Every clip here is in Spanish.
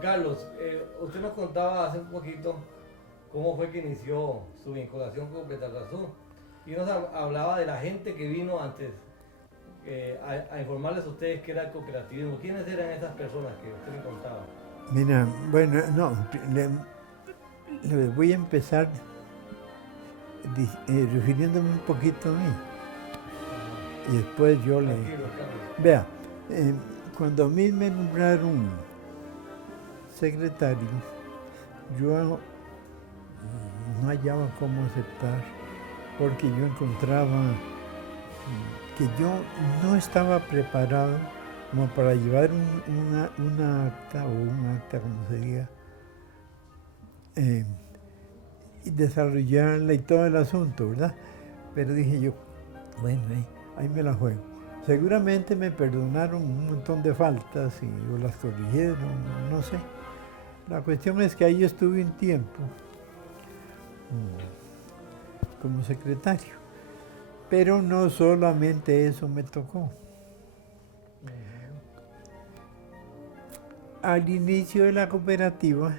Don Carlos, usted nos contaba hace un poquito cómo fue que inició su vinculación con Betarrazú y nos hablaba de la gente que vino antes a informarles a ustedes qué era el cooperativismo. ¿Quiénes eran esas personas que usted me contaba? Mira, bueno, no, le voy a empezar refiriéndome un poquito a mí. Y después yo le... Tranquilo, Carlos. Vea, cuando a mí me nombraron secretario, yo no hallaba cómo aceptar, porque yo encontraba que yo no estaba preparado como para llevar una acta, o un acta, como se diga, y desarrollarla y todo el asunto, ¿verdad? Pero dije yo, bueno, ahí me la juego. Seguramente me perdonaron un montón de faltas o las corrigieron, no sé. La cuestión es que ahí estuve un tiempo como secretario. Pero no solamente eso me tocó. Al inicio de la cooperativa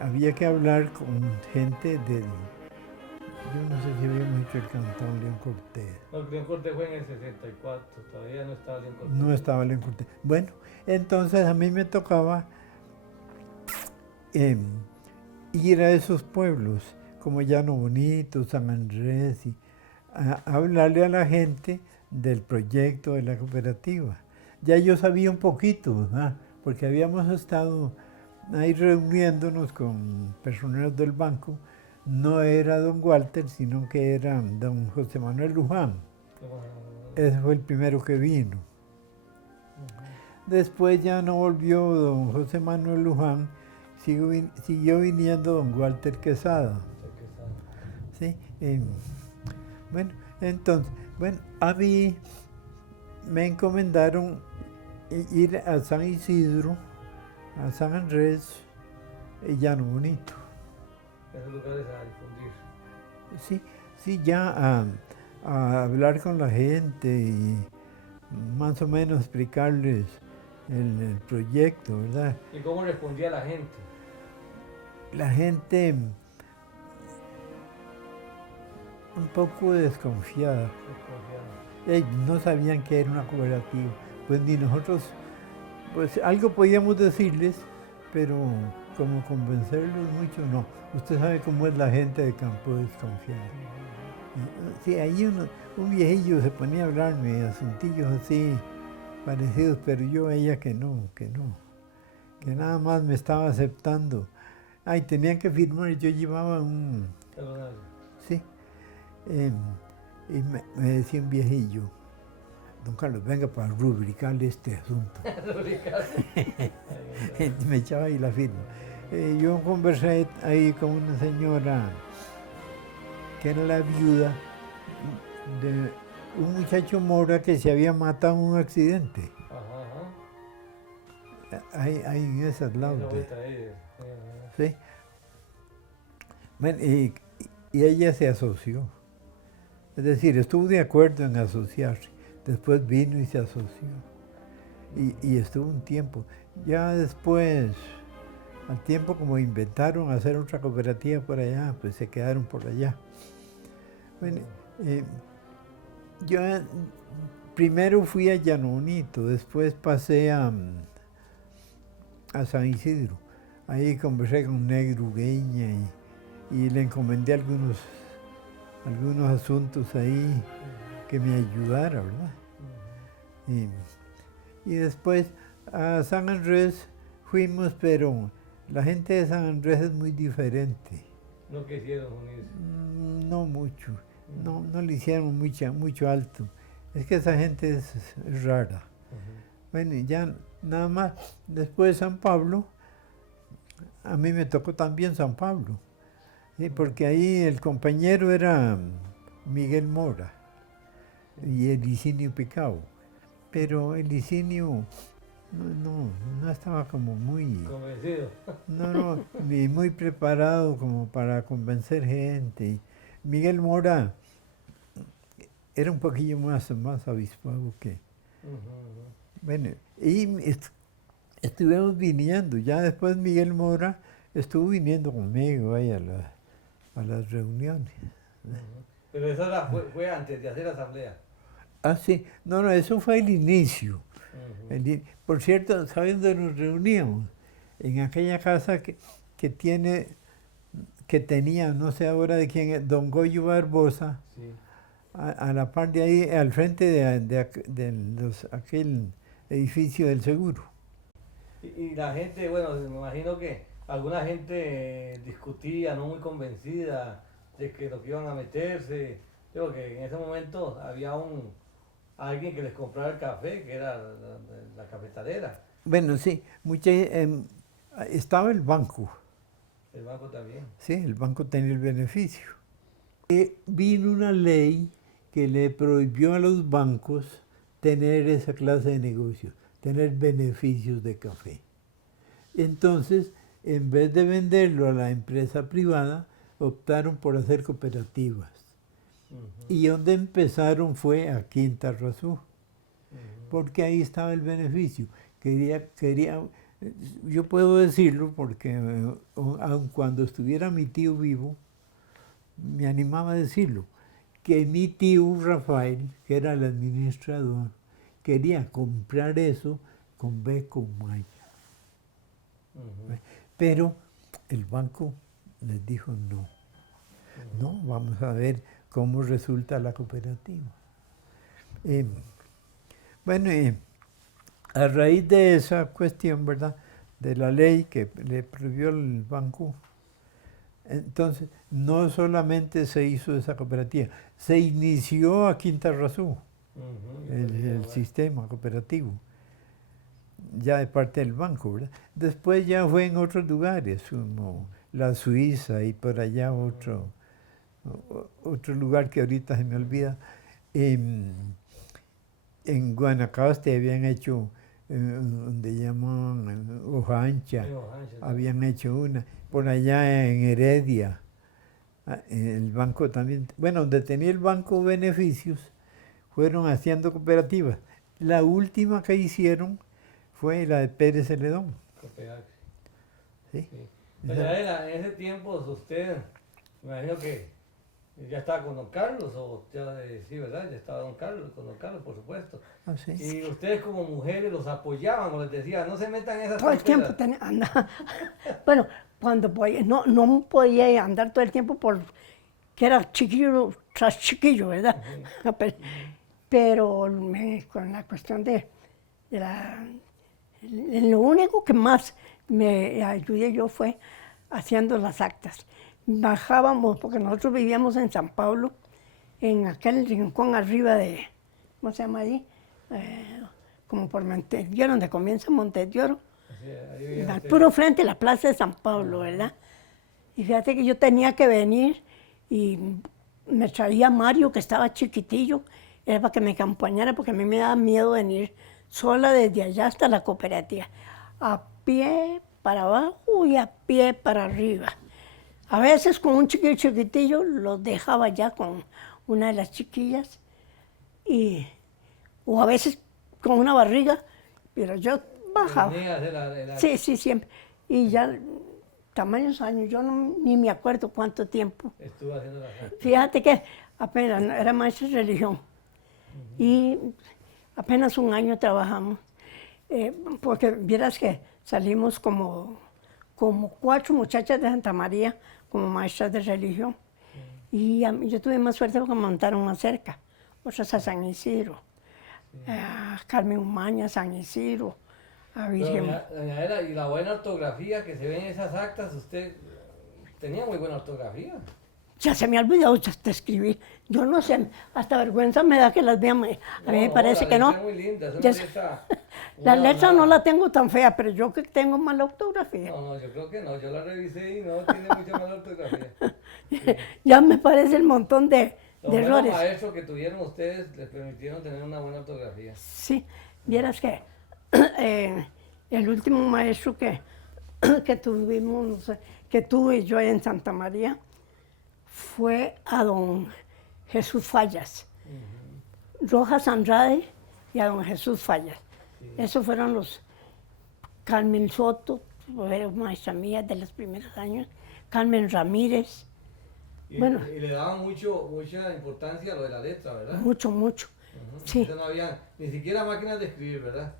había que hablar con gente del... Yo no sé si habíamos hecho el cantón León Cortés. No, León Cortés fue en el 64, todavía no estaba León Cortés. No estaba León Cortés. Bueno, entonces a mí me tocaba ir a esos pueblos, como Llano Bonito, San Andrés, y a hablarle a la gente del proyecto de la cooperativa. Ya yo sabía un poquito, ¿verdad? Porque habíamos estado ahí reuniéndonos con personeros del banco. No era don Walter, sino que era don José Manuel Luján. Ese fue el primero que vino. Después ya no volvió don José Manuel Luján, siguió viniendo don Walter Quesada. ¿Sí? Bueno, entonces, a mí me encomendaron ir a San Isidro, a San Andrés y Llano Bonito. Esos lugares a difundir. Sí, ya a hablar con la gente y más o menos explicarles el proyecto, ¿verdad? ¿Y cómo respondía la gente? La gente un poco desconfiada. No sabían que era una cooperativa. Pues ni nosotros, pues algo podíamos decirles, pero como convencerlos mucho, no. Usted sabe cómo es la gente de campo desconfiada. Sí, ahí un viejillo se ponía a hablarme de asuntillos así parecidos, pero yo veía que no, que nada más me estaba aceptando. Ay, tenían que firmar, yo llevaba un... Sí. Y me decía un viejillo, don Carlos, venga para rubricarle este asunto. Me echaba ahí la firma. Yo conversé ahí con una señora que era la viuda de un muchacho mora que se había matado en un accidente. Ahí en esas lados. Sí. Bueno, y ella se asoció. Es decir, estuvo de acuerdo en asociarse. Después vino y se asoció. Y estuvo un tiempo. Ya después, al tiempo como inventaron hacer otra cooperativa por allá, pues se quedaron por allá. Bueno, yo primero fui a Llano Bonito, después pasé a San Isidro. Ahí conversé con Negro Ugueña y le encomendé algunos asuntos ahí que me ayudara, ¿verdad? Y después a San Andrés fuimos, pero la gente de San Andrés es muy diferente. ¿No quisieron unirse? No mucho, no le hicieron mucho alto. Es que esa gente es rara. Bueno, ya nada más, después de San Pablo, a mí me tocó también San Pablo, ¿sí? Porque ahí el compañero era Miguel Mora y Elicinio Picao, pero Elicinio no estaba como muy... Convencido. Ni muy preparado como para convencer gente. Miguel Mora era un poquillo más avispado que... Bueno, y estuvimos viniendo. Ya después Miguel Mora estuvo viniendo conmigo ahí a las reuniones. Pero eso fue antes de hacer la asamblea. Ah, sí. No, eso fue el inicio. Por cierto, ¿sabes dónde nos reuníamos? En aquella casa que tenía, no sé ahora de quién es, don Goyo Barbosa, Sí. a la par de ahí, al frente de aquel edificio del seguro. Y la gente, bueno, me imagino que alguna gente discutía, no muy convencida de que lo que iban a meterse. Digo que en ese momento había alguien que les compraba el café, que era la cafetalera. Bueno, sí, estaba el banco. El banco también. Sí, el banco tenía el beneficio. Vino una ley que le prohibió a los bancos tener esa clase de negocios, tener beneficios de café. Entonces, en vez de venderlo a la empresa privada, optaron por hacer cooperativas. Y donde empezaron fue aquí en Tarrazú, porque ahí estaba el beneficio. Yo puedo decirlo porque aun cuando estuviera mi tío vivo, me animaba a decirlo, que mi tío Rafael, que era el administrador, quería comprar eso con Beco Maya. Pero el banco les dijo no. No, vamos a ver cómo resulta la cooperativa. A raíz de esa cuestión, ¿verdad?, de la ley que le prohibió al banco, entonces no solamente se hizo esa cooperativa, se inició aquí en Tarrazú el sistema cooperativo, ya de parte del banco, ¿verdad? Después ya fue en otros lugares, como la Suiza y por allá otro lugar que ahorita se me olvida. En Guanacaste habían hecho, donde llaman Ojancha, habían hecho una. Por allá en Heredia, el banco también, bueno, donde tenía el banco beneficios, fueron haciendo cooperativas. La última que hicieron fue la de Pérez Celedón. ¿Sí? Pero en ese tiempo usted, me imagino que ya estaba con don Carlos, o ya, sí, ¿verdad? Ya estaba con don Carlos, por supuesto. Ah, sí. Y ustedes como mujeres los apoyaban, o les decían, no se metan en esas todo el tiempo bueno, cuando no podía andar todo el tiempo porque era chiquillo tras chiquillo, ¿verdad? Pero con la cuestión lo único que más me ayudé yo fue haciendo las actas. Bajábamos, porque nosotros vivíamos en San Pablo, en aquel rincón arriba de, ¿cómo se llama ahí? Como por Montes, donde comienza Montes de Oro. Al puro frente de la plaza de San Pablo, ¿verdad? Y fíjate que yo tenía que venir y me traía Mario, que estaba chiquitillo, era para que me acompañara, porque a mí me daba miedo venir sola desde allá hasta la cooperativa, a pie para abajo y a pie para arriba. A veces con un chiquitillo los dejaba ya con una de las chiquillas, o a veces con una barriga, pero yo bajaba. Sí, siempre. Y ya, tamaños años, yo ni me acuerdo cuánto tiempo. Estuve haciendo la acta. Fíjate que apenas era maestra de religión. Y apenas un año trabajamos. Porque vieras que salimos como 4 muchachas de Santa María como maestras de religión. Y yo tuve más suerte porque montaron una cerca, otras a San Isidro, a Carmen Umaña, San Isidro, a Virgen. Doña Ela, y la buena ortografía que se ve en esas actas, usted tenía muy buena ortografía. Ya se me ha olvidado de escribir. Yo no sé, hasta vergüenza me da que las vean. A mí me parece que no. Es muy linda, es Ya una letra, la letra no la tengo tan fea, pero yo que tengo mala ortografía. No, yo creo que no. Yo la revisé y no tiene mucha mala ortografía. Sí. Ya me parece el montón de errores. Los maestros que tuvieron ustedes les permitieron tener una buena ortografía. Sí, vieras que el último maestro que tuve yo en Santa María fue a don Jesús Fallas, Rojas Andrade y a don Jesús Fallas. Sí. Esos fueron Carmen Soto, era maestra mía de los primeros años, Carmen Ramírez, Y, bueno, y le daban mucha importancia a lo de la letra, ¿verdad? mucho, mucho. Ujú. Sí. Entonces no había ni siquiera máquinas de escribir, ¿verdad?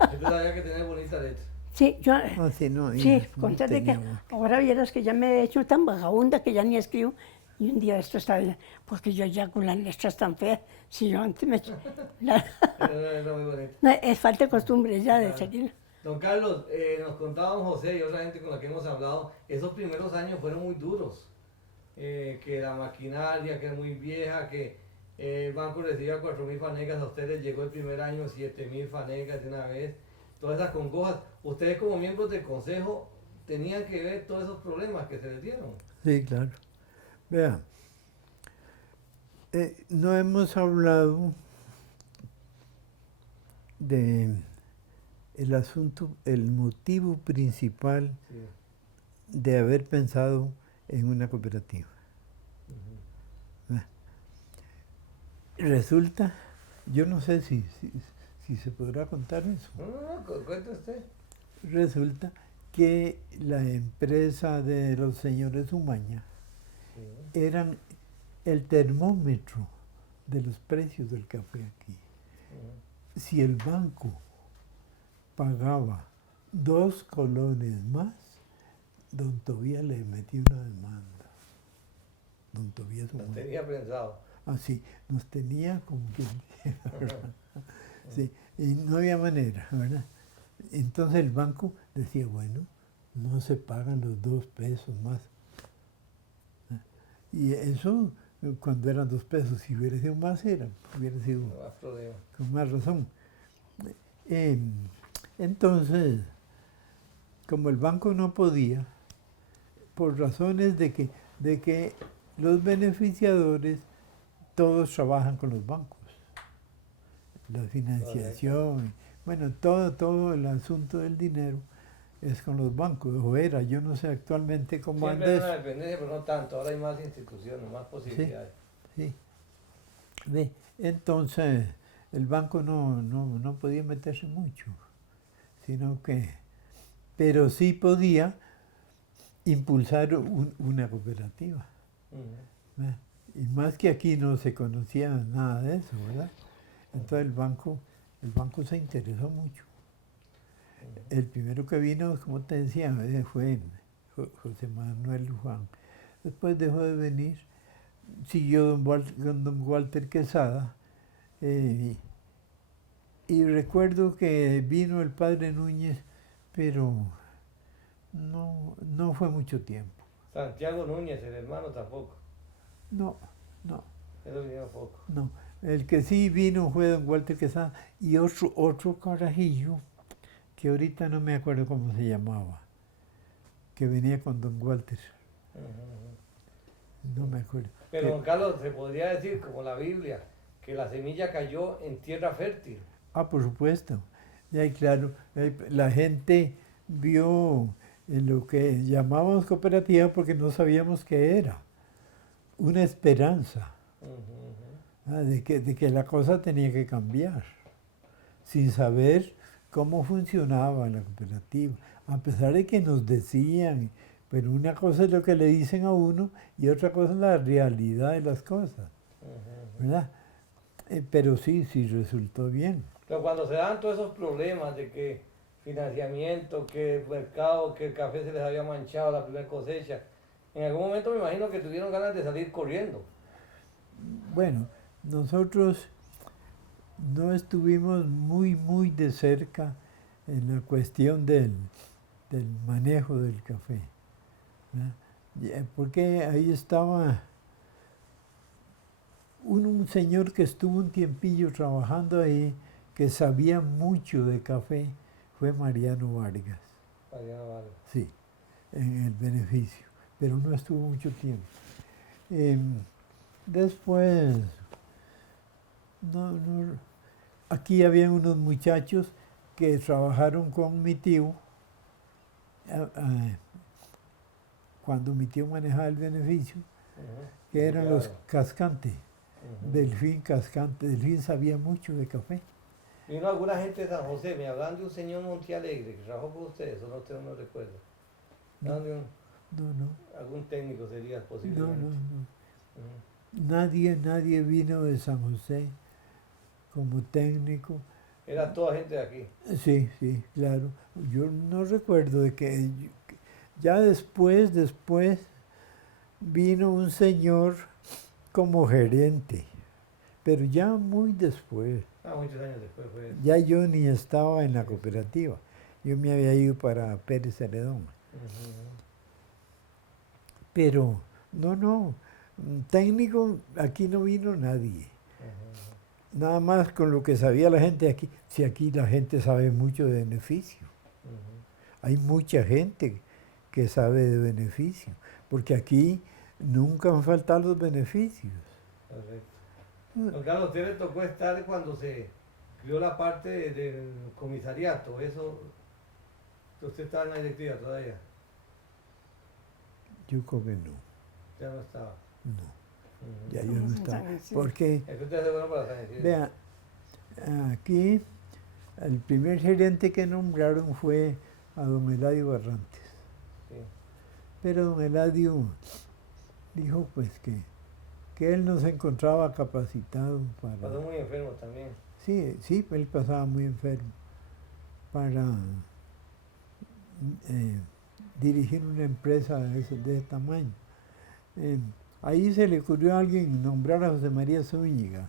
Entonces había que tener bonita letra. Sí, yo, Ah, sí, no, sí, no contate que teníamos. ahora vieras que ya me he hecho tan vagabunda que ya ni escribo. Y un día esto está, porque yo ya con las letras tan feas, si yo antes me... la- Era muy bonita. no, es falta de costumbre ya de Claro. seguir. Don Carlos, nos contaba don José y otra gente con la que hemos hablado, esos primeros años fueron muy duros, que la maquinaria que es muy vieja, que el banco recibía 4.000 fanegas, a ustedes llegó el primer año 7.000 fanegas de una vez, todas esas congojas. Ustedes como miembros del consejo tenían que ver todos esos problemas que se les dieron. Sí, claro. Vea, no hemos hablado de el asunto, el motivo principal Sí. de haber pensado en una cooperativa. Resulta, yo no sé si se podrá contar eso. No, cuente usted. Resulta que la empresa de los señores Umaña Sí. eran el termómetro de los precios del café aquí. Ujú. Si el banco pagaba 2 colones más, don Tobías le metió una demanda. Don Tobías Lo Umaña. tenía pensado. Así, nos tenía como que... sí, y no había manera, ¿verdad? Entonces el banco decía, bueno, no se pagan los 2 pesos más. Y eso, cuando eran 2 pesos, si hubiera sido más, hubiera sido No más problema. con más razón. Entonces, como el banco no podía, por razones de que los beneficiadores todos trabajan con los bancos, la financiación, bueno, todo el asunto del dinero es con los bancos, o era, yo no sé actualmente cómo Siempre anda hay eso. una dependencia, pero no tanto. Ahora hay más instituciones, más posibilidades. Sí. Ve, entonces el banco no podía meterse mucho, sino que, pero sí podía impulsar una cooperativa. Ujú. ¿Ve? Y más que aquí no se conocía nada de eso, ¿verdad? Entonces el banco se interesó mucho. El primero que vino, como te decía, fue José Manuel Luján. Después dejó de venir, siguió con don Walter Quesada, y recuerdo que vino el padre Núñez, pero no fue mucho tiempo. Santiago Núñez, el hermano, tampoco. No, no, Eso vinieron poco. no. El que sí vino fue don Walter Quesada y otro carajillo, que ahorita no me acuerdo cómo se llamaba, que venía con don Walter. Ujú. No me acuerdo. Pero don Carlos, se podría decir, como la Biblia, que la semilla cayó en tierra fértil. Por supuesto. Ya, y claro, la gente vio en lo que llamábamos cooperativa porque no sabíamos qué era. Una esperanza, Ujú, de que la cosa tenía que cambiar, sin saber cómo funcionaba la cooperativa. A pesar de que nos decían, pero una cosa es lo que le dicen a uno y otra cosa es la realidad de las cosas, ujú. ¿verdad? Pero sí resultó bien. Pero cuando se dan todos esos problemas de que financiamiento, que el mercado, que el café se les había manchado la primera cosecha, en algún momento me imagino que tuvieron ganas de salir corriendo. Bueno, nosotros no estuvimos muy de cerca en la cuestión del manejo del café, ¿verdad? Porque ahí estaba un señor que estuvo un tiempillo trabajando ahí, que sabía mucho de café, fue Mariano Vargas, Mariano Vargas. sí, en el beneficio, pero no estuvo mucho tiempo. Después, aquí había unos muchachos que trabajaron con mi tío, cuando mi tío manejaba el beneficio, Ujú. que eran los Claro. Cascante, Ujú. Delfín Cascante. Delfín sabía mucho de café. Vino alguna gente de San José, me hablan de un señor Montealegre que trabajó con ustedes, o no, usted no recuerda. No, De no, algún técnico sería no, posiblemente. Ujú. Nadie vino de San José como técnico. Era toda gente de aquí. Sí, claro. Yo no recuerdo de que ya después vino un señor como gerente, pero ya muy después. Muchos años después fue eso. Ya yo ni estaba en la cooperativa. Yo me había ido para Pérez Celedón. Ujú. Pero no, técnico aquí no vino nadie. Ujú. Nada más con lo que sabía la gente aquí. Si aquí la gente sabe mucho de beneficio. Ujú. Hay mucha gente que sabe de beneficio, porque aquí nunca han faltado los beneficios. Correcto. Don Carlos, ¿a usted le tocó estar cuando se creó la parte del comisariato? Eso, usted estaba en la directiva todavía, Yo creo que no, ya no estaba. no, Ujú. ya yo no Estamos en estaba. San Isidro. Porque, Es que usted es bueno para San Isidro. vea, aquí el primer gerente que nombraron fue a don Eladio Barrantes. Sí. Pero don Eladio dijo pues que él no se encontraba capacitado Pasó para... muy enfermo también. Sí, él pasaba muy enfermo para dirigir una empresa de ese tamaño. Ahí se le ocurrió a alguien nombrar a José María Zúñiga.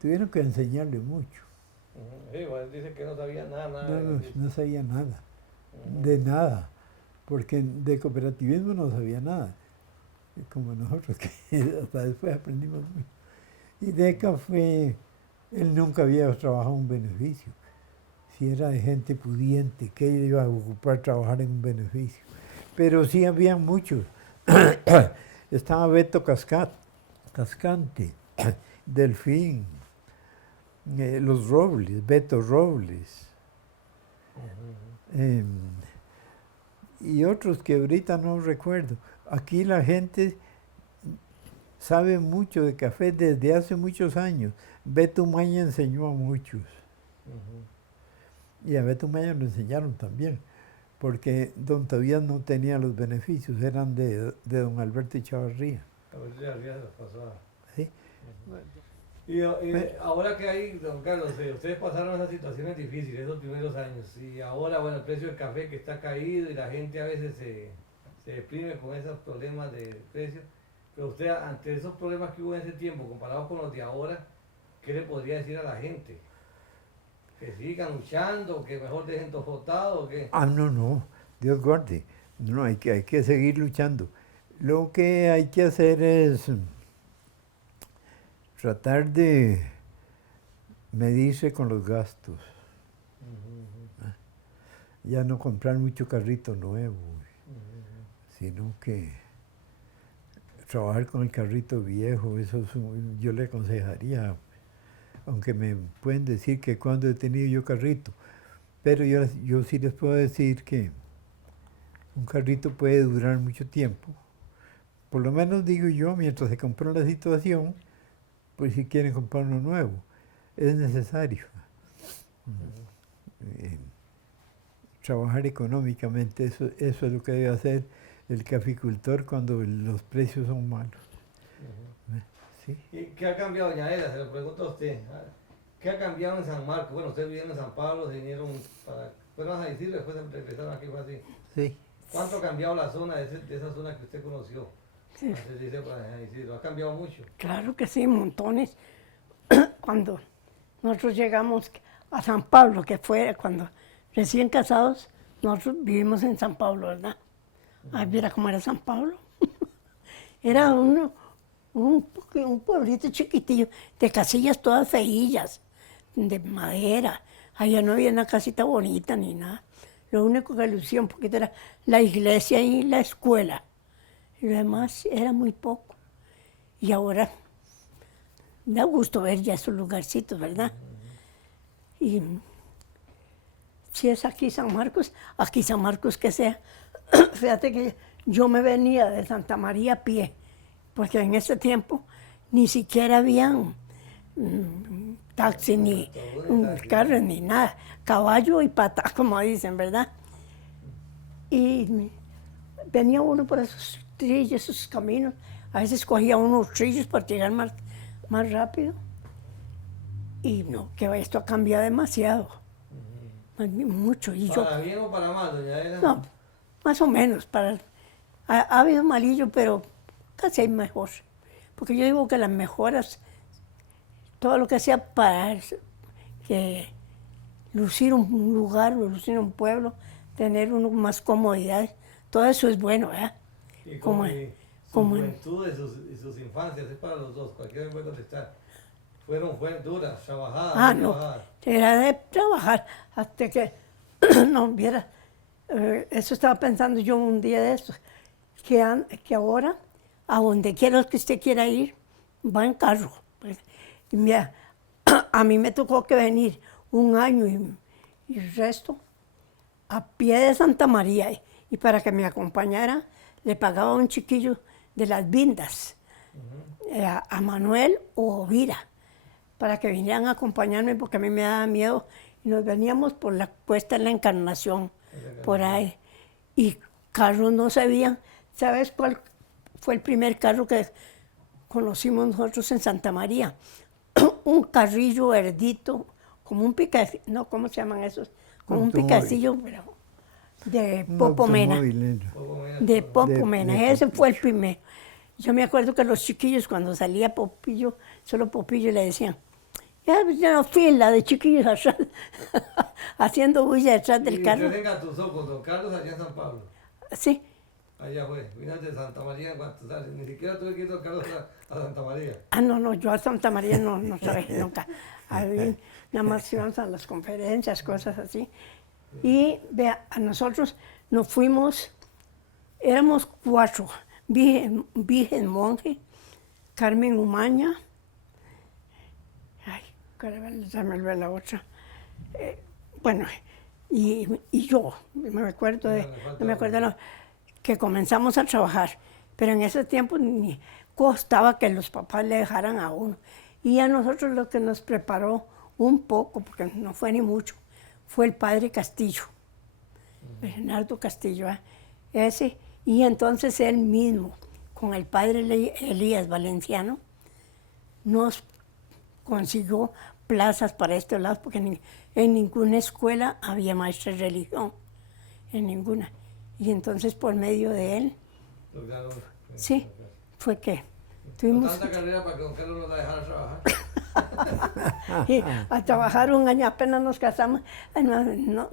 Tuvieron que enseñarle mucho. Ujú. Sí, bueno, él dice que no sabía nada de eso. No sabía nada, Ujú. de nada, porque de cooperativismo no sabía nada, como nosotros, que hasta después aprendimos mucho. Y de café, él nunca había trabajado un beneficio. Si era de gente pudiente, que él iba a ocupar trabajar en un beneficio. Pero sí había muchos. Estaba Beto Cascante, Delfín, los Robles, Beto Robles, Ujú. y otros que ahorita no recuerdo. Aquí la gente sabe mucho de café desde hace muchos años. Beto Maña enseñó a muchos. Ujú. Y a Beto Maña lo enseñaron también, porque don Tobías no tenía los beneficios, eran de don Alberto Echavarría. A ver si ya se los pasó. ¿Sí? Y ahora que hay, don Carlos, ustedes pasaron esas situaciones difíciles esos primeros años y ahora, bueno, el precio del café que está caído y la gente a veces se deprime con esos problemas de precio, pero usted ante esos problemas que hubo en ese tiempo, comparados con los de ahora, ¿qué le podría decir a la gente? ¿Que sigan luchando, que mejor dejen todo votado o qué? No, Dios guarde, no, hay que seguir luchando. Lo que hay que hacer es tratar de medirse con los gastos. Ujú, Ya no comprar mucho carrito nuevo, ujú. sino que trabajar con el carrito viejo, eso yo le aconsejaría, aunque me pueden decir que cuando he tenido yo carrito, pero yo sí les puedo decir que un carrito puede durar mucho tiempo, por lo menos digo yo, mientras se compró la situación, pues si quieren comprar uno nuevo, es necesario trabajar económicamente, eso es lo que debe hacer el caficultor cuando los precios son malos. Ujú. ¿Sí? ¿Y qué ha cambiado, doña Ela? Se lo pregunto a usted. ¿Qué ha cambiado en San Marcos? Bueno, ustedes vivieron en San Pablo, se vinieron para... Fueron a San Isidro, después regresaron aquí, fue así. Sí. ¿Cuánto ha cambiado la zona de esa zona que usted conoció? Sí. Antes de irse para San Isidro. ¿Ha cambiado mucho? Claro que sí, montones. Cuando nosotros llegamos a San Pablo, que fue cuando recién casados, nosotros vivimos en San Pablo, ¿verdad? Ay, mira cómo era San Pablo. Era un pueblito chiquitillo, de casillas todas feillas, de madera. Allá no había una casita bonita ni nada. Lo único que lucía un poquito era la iglesia y la escuela. Y lo demás era muy poco. Y ahora da gusto ver ya esos lugarcitos, ¿verdad? Y si es aquí San Marcos que sea. Fíjate que yo me venía de Santa María a pie, porque en ese tiempo ni siquiera habían taxi, ni un carro, ni nada. Caballo y pata, como dicen, ¿verdad? Y venía uno por esos trillos, esos caminos. A veces cogía unos trillos para llegar más rápido. Y no, que esto ha cambiado demasiado. Mucho. Y ¿Para bien o para mal, doña Adela? no, más o menos. Ha habido malillo, pero casi hay mejor. Porque yo digo que las mejoras, todo lo que sea para lucir un lugar, lucir un pueblo, tener uno más comodidades, todo eso es bueno, ¿verdad? Y como su juventud y sus infancias, es para los dos, cualquiera me puede contestar. Fueron duras, trabajadas. No, era de trabajar hasta que no viera. Eso estaba pensando yo un día de estos, que ahora, a donde quiera que usted quiera ir, va en carro. Y mira, a mí me tocó que venir un año y el resto a pie de Santa María. Y para que me acompañara, le pagaba un chiquillo de las Vindas, a Manuel o Ovira, para que vinieran a acompañarme porque a mí me daba miedo. Y nos veníamos por la Cuesta de la Encarnación, por ahí. Y carros no sabían. ¿Sabes cuál fue el primer carro que conocimos nosotros en Santa María? Un carrillo verdito, como un picacillo, no, ¿cómo se llaman esos? Como un picacillo, pero de Popomena. De Popomena, ese fue el primero. Yo me acuerdo que los chiquillos cuando salía Popillo, solo Popillo, le decían, ya no fila de chiquillos atrás, haciendo bulla detrás del carro. ¿Y usted se engatusó con don Carlos allá en San Pablo? Sí. Allá fue, vino de Santa María en Guantuzales, ni siquiera tuve que ir don Carlos a Santa María. No, yo a Santa María no sabía nunca. Ahí nada más íbamos a las conferencias, cosas así. Y vea, a nosotros nos fuimos, éramos 4, Virgen Monje, Carmen Umaña, ay, ya me olvidé la otra. Bueno, y yo, no me acuerdo que comenzamos a trabajar, pero en ese tiempo ni costaba que los papás le dejaran a uno. Y a nosotros lo que nos preparó un poco, porque no fue ni mucho, fue el padre Castillo, Bernardo Castillo, ese. Y entonces él mismo, con el padre Elías Valenciano, nos consiguió plazas para este lado, porque en ninguna escuela había maestra de religión, en ninguna. Y entonces por medio de él, sí, fue que tuvimos... Tanta carrera para que don Carlos nos la dejara trabajar. Y a trabajar un año, apenas nos casamos. No,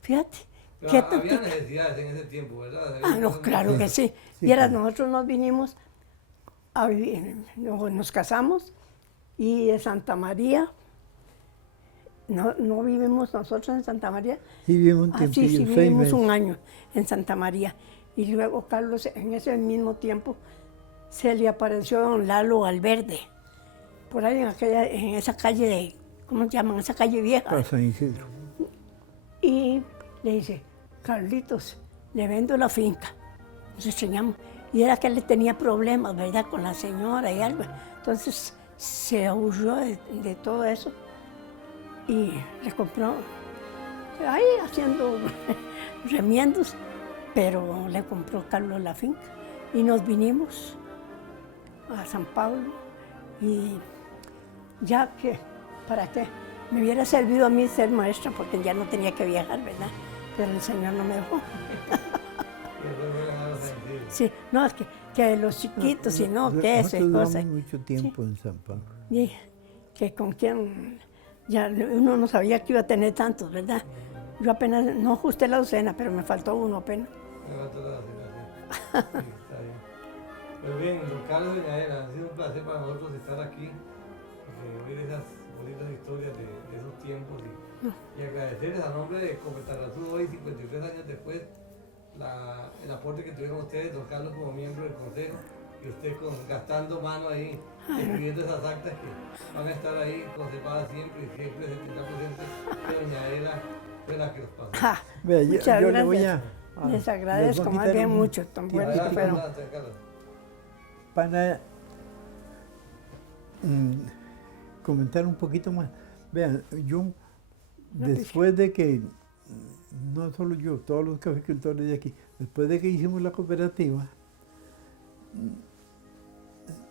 fíjate. Había necesidades en ese tiempo, ¿verdad? No, claro que sí. Y era, nosotros nos vinimos a vivir, nos casamos y de Santa María, no vivimos nosotros en Santa María. Sí, vivimos un tiempillo, sí, vivimos un año en Santa María. Y luego Carlos, en ese mismo tiempo, se le apareció don Lalo Valverde, por ahí en esa calle de, ¿cómo se llaman? Esa calle vieja. Para San Isidro. Y le dice, Carlitos, le vendo la finca. Nos extrañamos. Y era que él tenía problemas, ¿verdad? Con la señora y algo. Entonces se ahorró de todo eso y le compró, ahí haciendo remiendos, pero le compró Carlos la finca. Y nos vinimos a San Pablo y ya que, ¿para qué? Me hubiera servido a mí ser maestra porque ya no tenía que viajar, ¿verdad? Pero el Señor no me dejó. Sí, no, es que los chiquitos, y no, que eso es cosa. Mucho tiempo en San Pablo. Y que con quien, ya uno no sabía que iba a tener tantos, ¿verdad? Yo apenas, no ajusté la docena, pero me faltó uno apenas. Me faltó la docena, sí. Está bien. Pues bien, don Carlos y doña Adela, ha sido un placer para nosotros estar aquí, oír esas bonitas historias de esos tiempos y agradecerles a nombre de Copetarrazú hoy, 53 años después, el aporte que tuvieron ustedes, don Carlos como miembro del consejo y usted gastando mano ahí, escribiendo esas actas que van a estar ahí conservadas siempre y siempre se tendrá presente que doña Adela fue la que los pasó. Vea, Muchas yo gracias. le voy a... Les agradezco más bien mucho, tan buenos que fueron. comentar un poquito más. Vean, yo, No, después de que, no solo yo, todos los caficultores de aquí, después de que hicimos la cooperativa,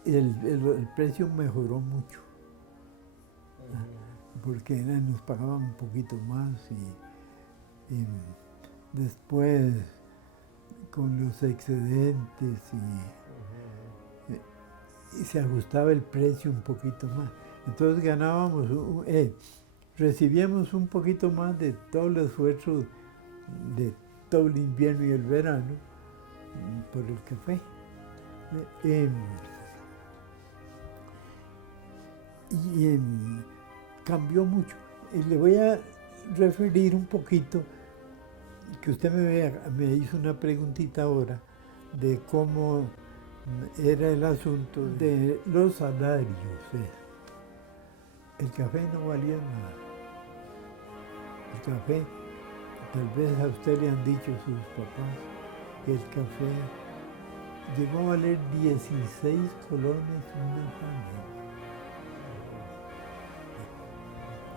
el precio mejoró mucho, porque nos pagaban un poquito más y después con los excedentes y se ajustaba el precio un poquito más. Entonces ganábamos, recibíamos un poquito más de todo el esfuerzo de todo el invierno y el verano por el café. Cambió mucho. Y le voy a referir un poquito, que usted me hizo una preguntita ahora, de cómo era el asunto de los salarios. El café no valía nada. El café, tal vez a usted le han dicho sus papás, que el café llegó a valer 16 colones una familia.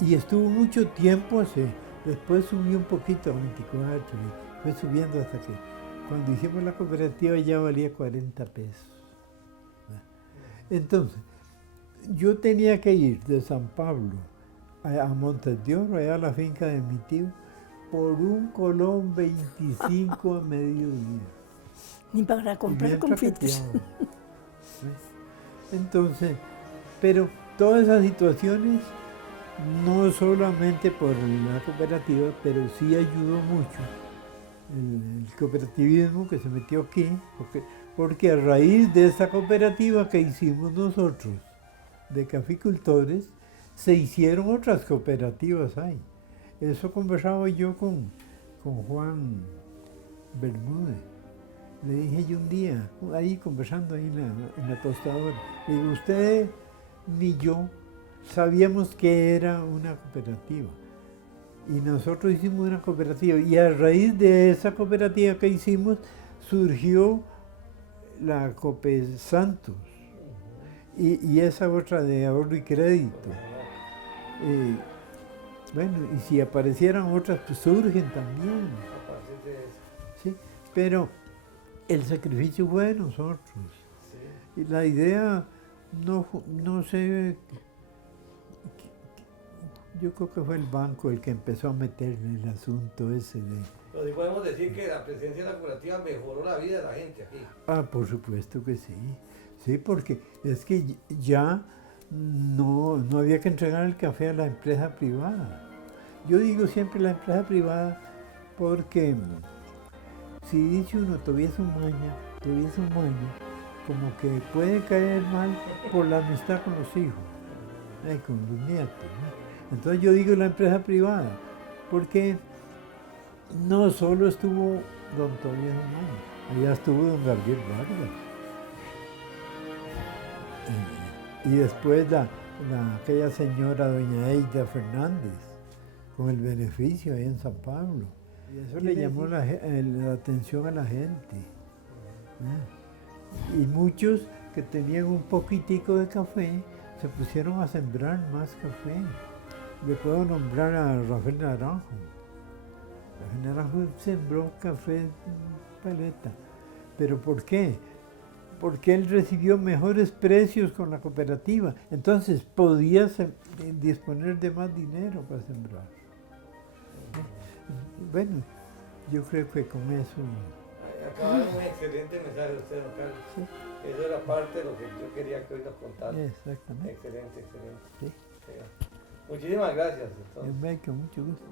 Y estuvo mucho tiempo así. Después subió un poquito a 24 y fue subiendo hasta que cuando hicimos la cooperativa ya valía 40 pesos. Entonces, yo tenía que ir de San Pablo a Montes de Oro, allá a la finca de mi tío, por 1,25 colón a mediodía. Ni para comprar confites. Entonces, pero todas esas situaciones, no solamente por la cooperativa, pero sí ayudó mucho el cooperativismo que se metió aquí, porque a raíz de esa cooperativa que hicimos nosotros, de caficultores, se hicieron otras cooperativas ahí. Eso conversaba yo con Juan Bermúdez. Le dije yo un día, ahí conversando ahí en la tostadora, le digo, usted ni yo sabíamos que era una cooperativa. Y nosotros hicimos una cooperativa. Y a raíz de esa cooperativa que hicimos, surgió la Cope Santos. Y esa otra de ahorro y crédito. Bueno, y si aparecieran otras, pues surgen también. Sí, pero el sacrificio fue de nosotros. Y la idea, no sé, yo creo que fue el banco el que empezó a meter en el asunto ese de... Pero sí podemos decir que la presencia de la cooperativa mejoró la vida de la gente aquí. Ah, por supuesto que sí. Sí, porque es que ya no había que entregar el café a la empresa privada. Yo digo siempre la empresa privada porque si dice uno tuviese un maña, como que puede caer mal por la amistad con los hijos, con los nietos, ¿no? Entonces yo digo la empresa privada, porque no solo estuvo don Tobías Maña, allá estuvo don Gabriel Vargas. Y después aquella señora doña Eida Fernández, con el beneficio ahí en San Pablo. Y eso le llamó la atención a la gente. Y muchos que tenían un poquitico de café se pusieron a sembrar más café. Le puedo nombrar a Rafael Naranjo. Rafael Naranjo sembró café en paleta. ¿Pero por qué? Porque él recibió mejores precios con la cooperativa. Entonces podía disponer de más dinero para sembrar. Bueno, yo creo que con eso... Acaba de dar un excelente mensaje usted, don Carlos. Sí. Eso era parte de lo que yo quería que hoy nos contara. Exactamente. Excelente, excelente. Sí. Muchísimas gracias. Con mucho gusto.